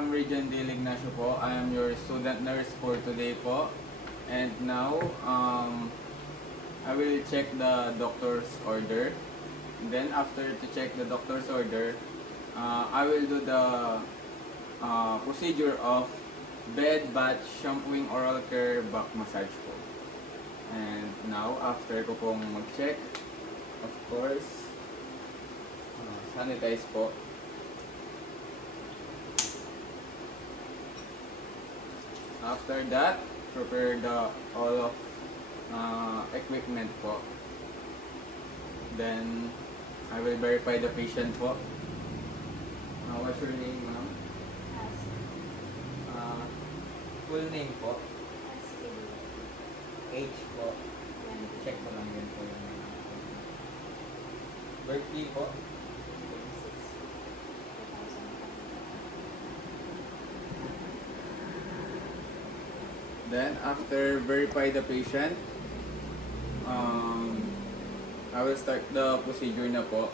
from Region D. Ignacio po. I am your student nurse for today po. And now, I will check the doctor's order. And then after to check the doctor's order, I will do the procedure of bed, bath, shampooing, oral care, back massage po. And now, after ko pong mag-check, of course, sanitize po. After that, prepare all of equipment po. Then, I will verify the patient po. What's your name, ma'am? Full name po. Age po. Check ko lang yun po yung birthday po. Then, after verify the patient, I will start the procedure na po.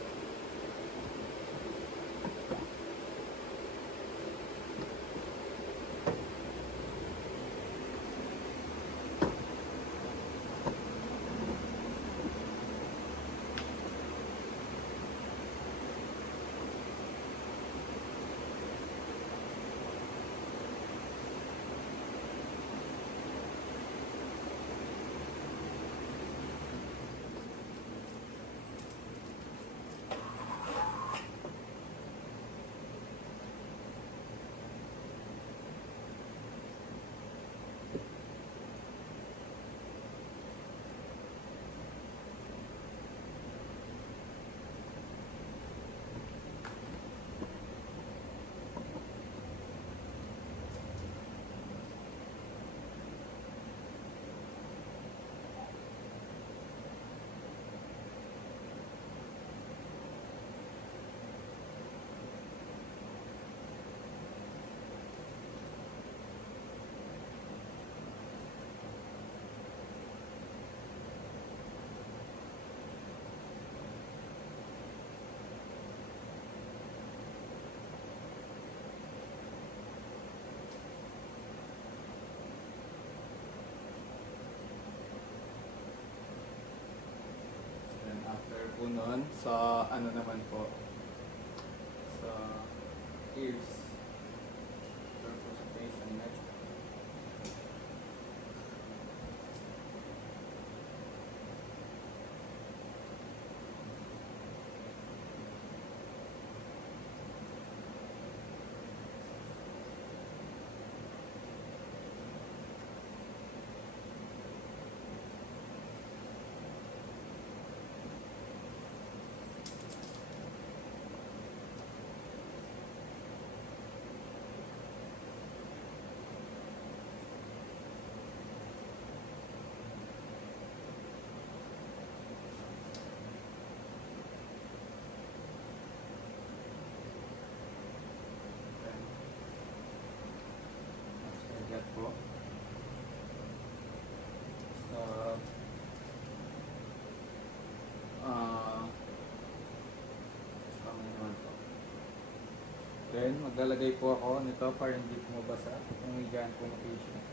After po nun, sa ano naman po, sa ears, after po sa face and neck. Po. So, then, maglalagay po ako nito para hindi po mabasa kung higaan po ng patient.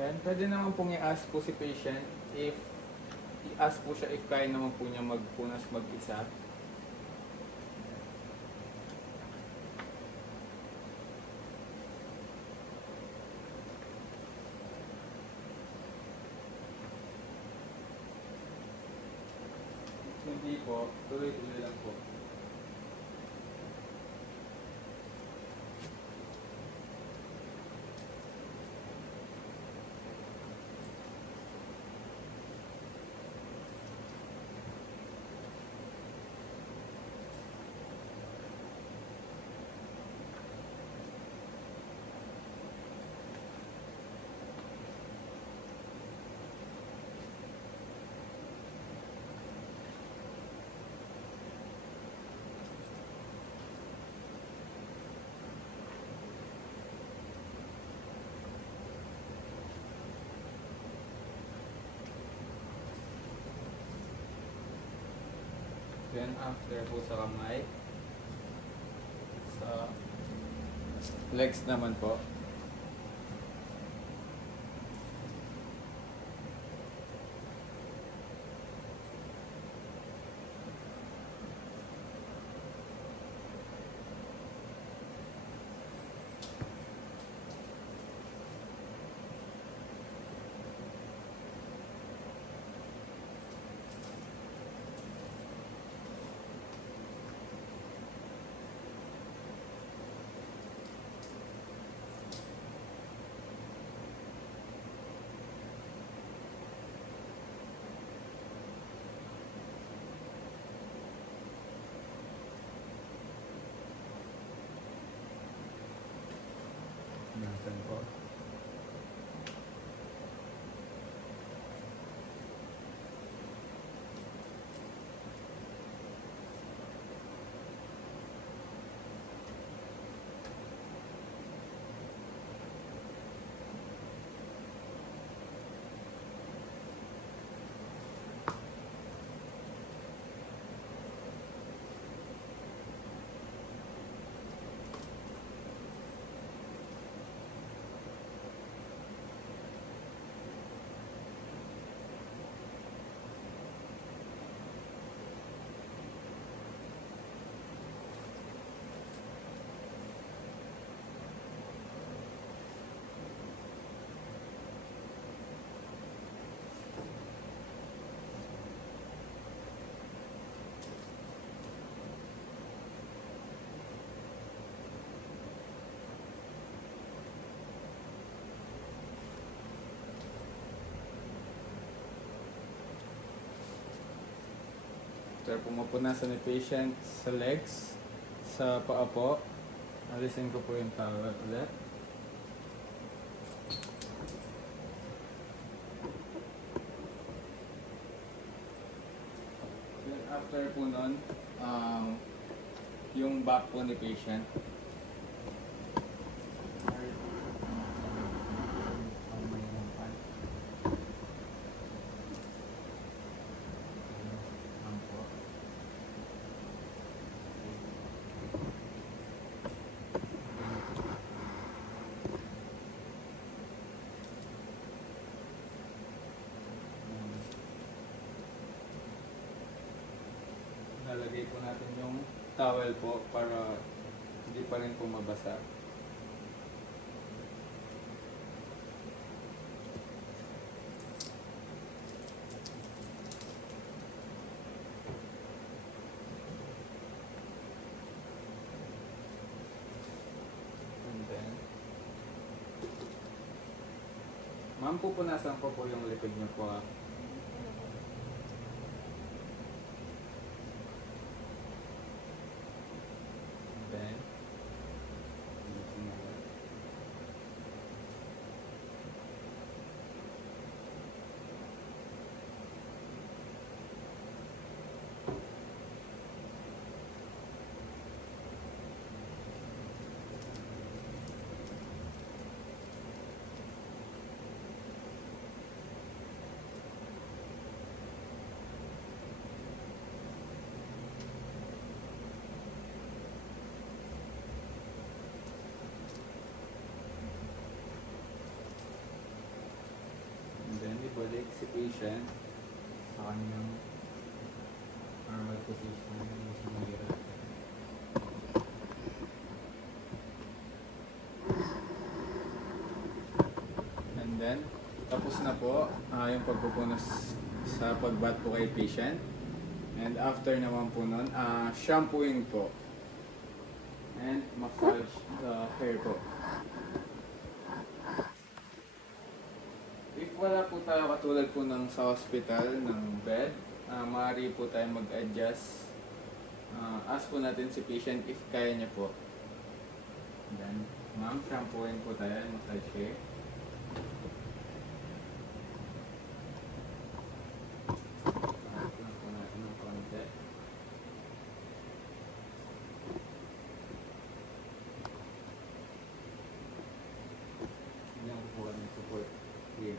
Then, pwede naman pong i-ask po si patient if i-ask po siya if kaya naman po niya magpunas mag-isa. Hindi po, tuloy-tuloy lang po. then after po sa kamay, sa legs naman po. Natin po. After pumapunasan ni patient sa legs, sa paa po, alisin ko po yung towel ulit. Then after po nun, yung back po ni patient. Lalagay po natin yung towel po para hindi pa rin po mabasa. And then, ma'am, pupunasan ko po yung likod niyo po. Then, ibalik si patient sa kanyang normal position ng sinira. And then, tapos na po yung pagpupunos sa pagbat po kay patient. And after naman po nun, shampooing po. And massage the hair po. If wala po tayo katulad po ng sa hospital, ng bed, maaari po tayo mag-adjust. Ask po natin si patient if kaya niya po. Then, ma'am, shampooin po tayo, massage hair. Po natin ng konti. Hindi ako po ng support here.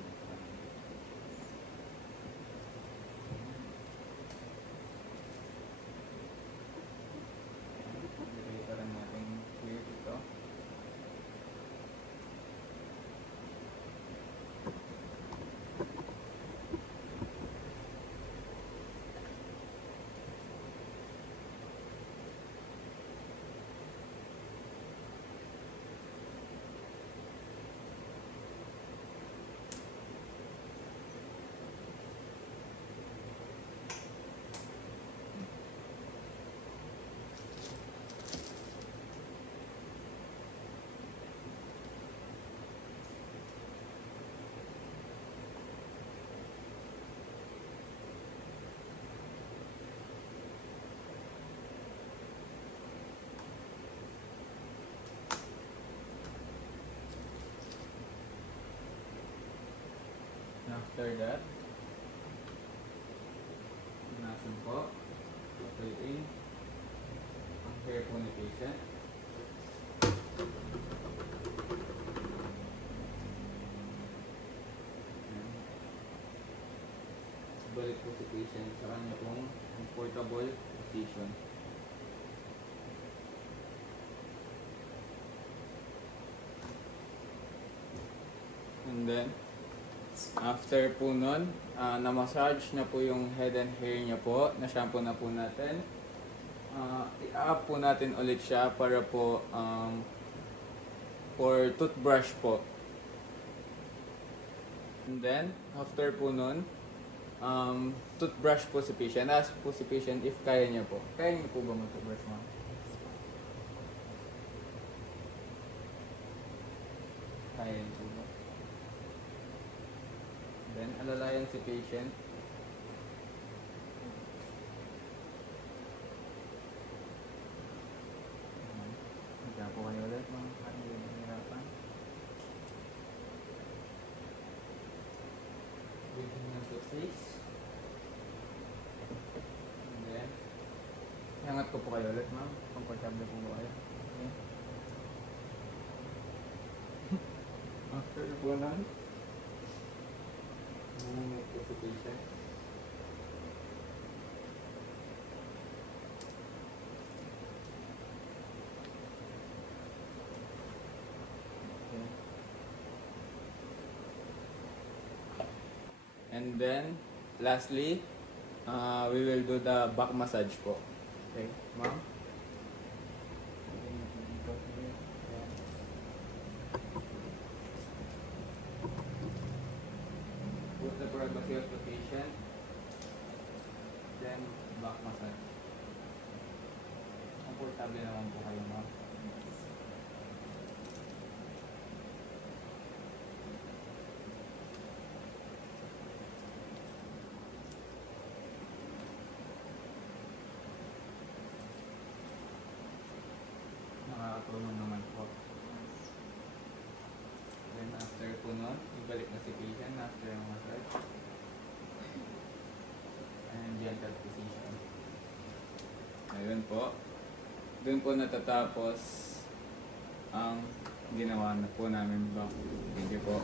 after that, punasan po. Papaliin ang hair po ni patient. Balik po si patient sa kanya pong comfortable position. And then, after po nun, na-massage na po yung head and hair niya po, na-shampoo na po natin. I-up po natin ulit siya para po for toothbrush po. And then, after po nun, toothbrush po si patient. Ask po si patient if kaya niya po. Kaya niya po ba mag-toothbrush, ma'am? Kaya niya po ba? Then, alalayan si patient. Higa po kayo ulit, mga kanya yung nahirapan. Breathing ng toothpaste. And then, iangat ko po kayo ulit, ma'am. Comfortable po ba kayo? Okay. After po nun, nanginit ko si patient. Okay. And then, lastly, we will do the back massage po. Okay, ma'am? Put the privacy of the patient. Then, back massage. Comfortable naman po kayo, ma'am. Nakakatulong naman po. Then after po nun, ibalik na si patient after yung massage. And gentle position. Ayun po. Doon po natatapos ang ginawa na po namin ba. Thank you po.